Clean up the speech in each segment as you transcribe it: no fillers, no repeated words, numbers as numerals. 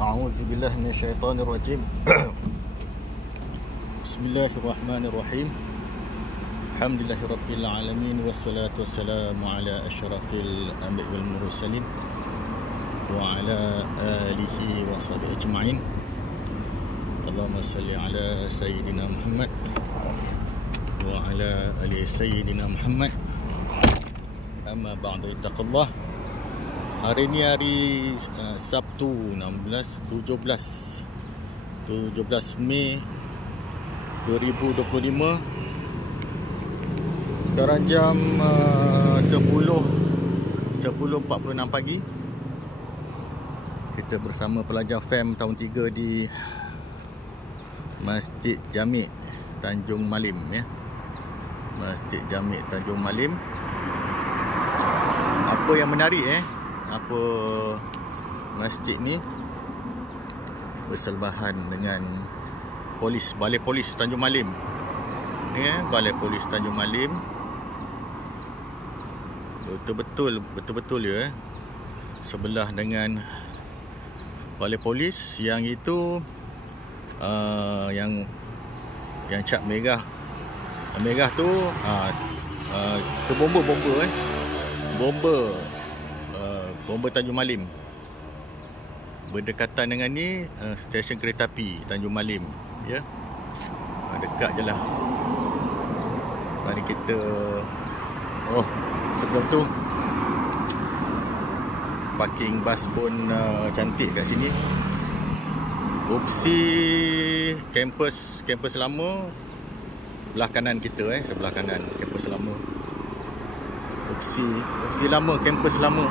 A'udzubillahi minasyaitonirrajim. Bismillahirrahmanirrahim. Alhamdulillahirabbil alamin wassalatu wassalamu ala asyrafil anbiya'i wal mursalin wa ala alihi wa sahbihi ajma'in. Allahumma salli ala sayyidina Muhammad wa ala ali sayyidina Muhammad. Amma ba'du, taqallah. Hari ni hari Sabtu 17 Mei 2025. Sekarang jam 10.46 pagi. Kita bersama pelajar FEM tahun 3 di Masjid Jami' Tanjung Malim, ya. Masjid Jami' Tanjung Malim. Apa yang menarik, apa masjid ni bersebelahan dengan polis, Balai Polis Tanjung Malim. Ni Balai Polis Tanjung Malim. Betul-betul ya. Sebelah dengan Balai Polis yang itu yang cap merah. Merah tu tu bomba Tanjung Malim. Berdekatan dengan ni stesen kereta api Tanjung Malim, ya. Dekat je lah. Mari kita sebelum tu parking bas pun cantik kat sini. Opsi kampus lama sebelah kanan kita, sebelah kanan kampus lama. Opsi lama, kampus lama.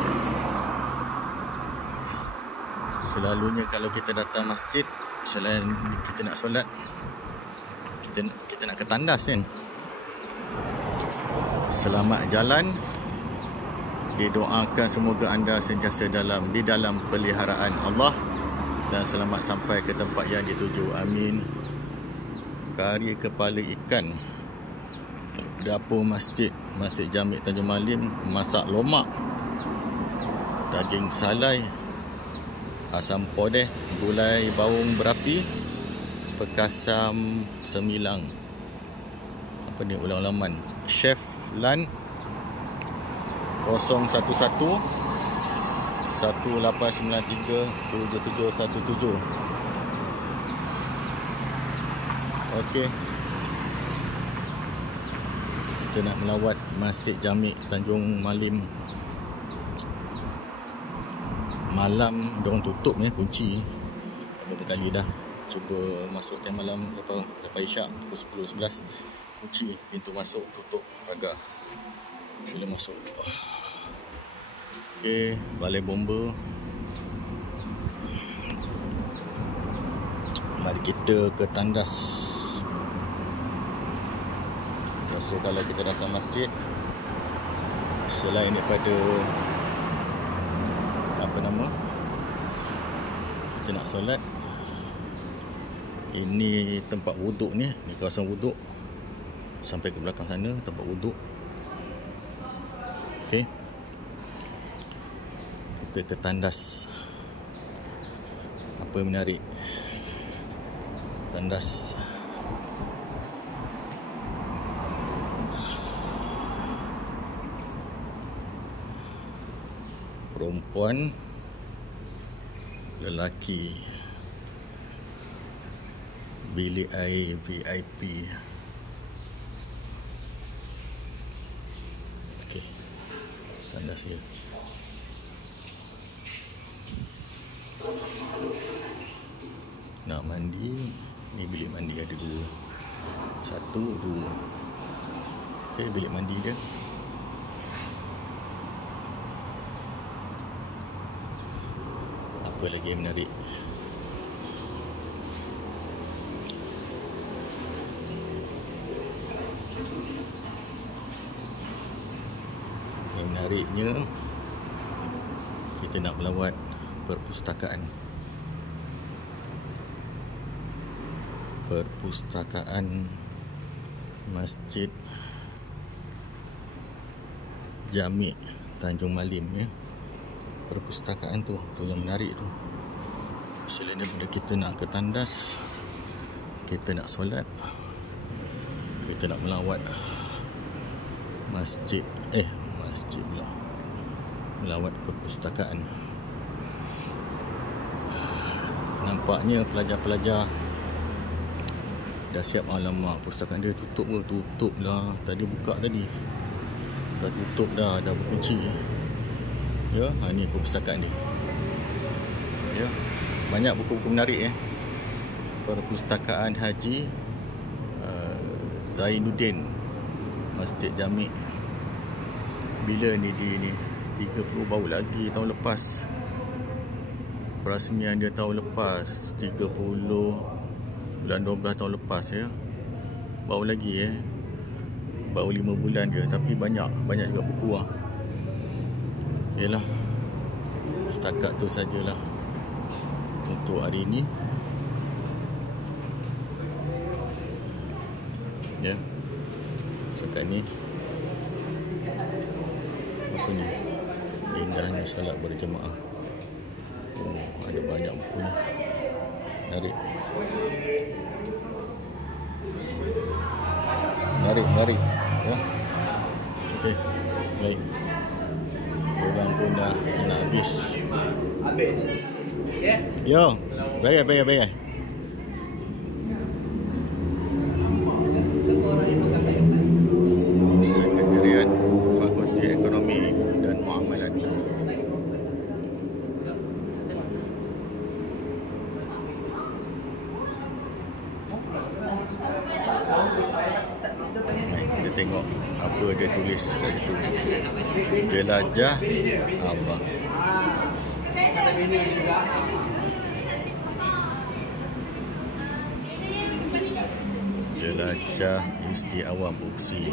Selalunya kalau kita datang masjid, selain kita nak solat, kita nak ke tandas, kan. Selamat jalan. Didoakan semoga anda sentiasa di dalam peliharaan Allah dan selamat sampai ke tempat yang dituju. Amin. Kari kepala ikan, dapur Masjid Jami' Tanjung Malim, masak lomak, daging salai, asam podeh, gulai bawang berapi, pekasam semilang. Apa ni, ulang-ulaman. Chef Lan 011 1893 7717. Okey. Kita nak melawat Masjid Jami' Tanjung Malim. Malam diorang tutup ni, kunci. Beberapa kali dah cuba masuk time malam lepas isyak pukul 10, 11. Kunci pintu masuk, tutup pagar bila masuk. Okey, balai bomba. Mari kita ke tandas. So, kalau kita datang masjid, selain daripada kita nak solat, ini tempat wuduk ni, kawasan wuduk. Sampai ke belakang sana tempat wuduk. Okey, kita ke tandas. Apa yang menarik? Tandas perempuan, lelaki, bilik air VIP. Okey, tandas dia. Nak mandi, ni bilik mandi ada 2. 1, 2. Okey, bilik mandi dia. Apa lagi yang menarik? Yang menariknya, kita nak melawat perpustakaan Masjid Jami' Tanjung Malim, ya. Perpustakaan tu yang menarik tu. Selain daripada kita nak ke tandas, kita nak solat, kita nak melawat masjid pula, melawat perpustakaan. Nampaknya pelajar-pelajar dah siap. Alamak, perpustakaan dia tutup lah. Tadi buka tadi, dah tutup dah berkunci. Ya, ni perpustakaan ni. Ya, banyak buku-buku menarik Perpustakaan Haji Zainuddin, Masjid Jami'. Bila ni 30 baru lagi tahun lepas. Perasmian dia tahun lepas 30 bulan 12 tahun lepas ya. Baru lagi baru 5 bulan dia, tapi banyak juga buku lah. Yalah, setakat tu sajalah untuk hari ini. Ya, setakat ni apa ni, indahnya solat berjemaah. Ada banyak buku ni, menarik ya. Okey, baik, orang pun dah nak habis. Yo, bayar. Sekretariat Fakulti Ekonomi dan Muamalat. Kita tengok apa dia tulis kat situ. Jelajah apa? Jelajah Institut Awam UPSI,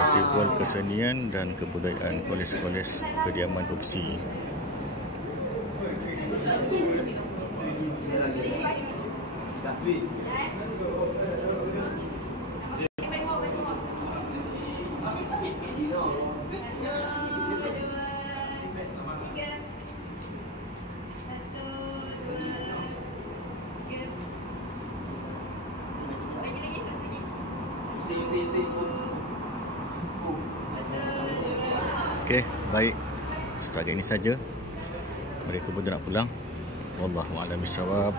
Festival Kesenian dan Kebudayaan Kolej-kolej Kediaman UPSI. Okey, baik. Setakat ini saja. Mereka pun nak pulang. Wallahu a'lam bishawab.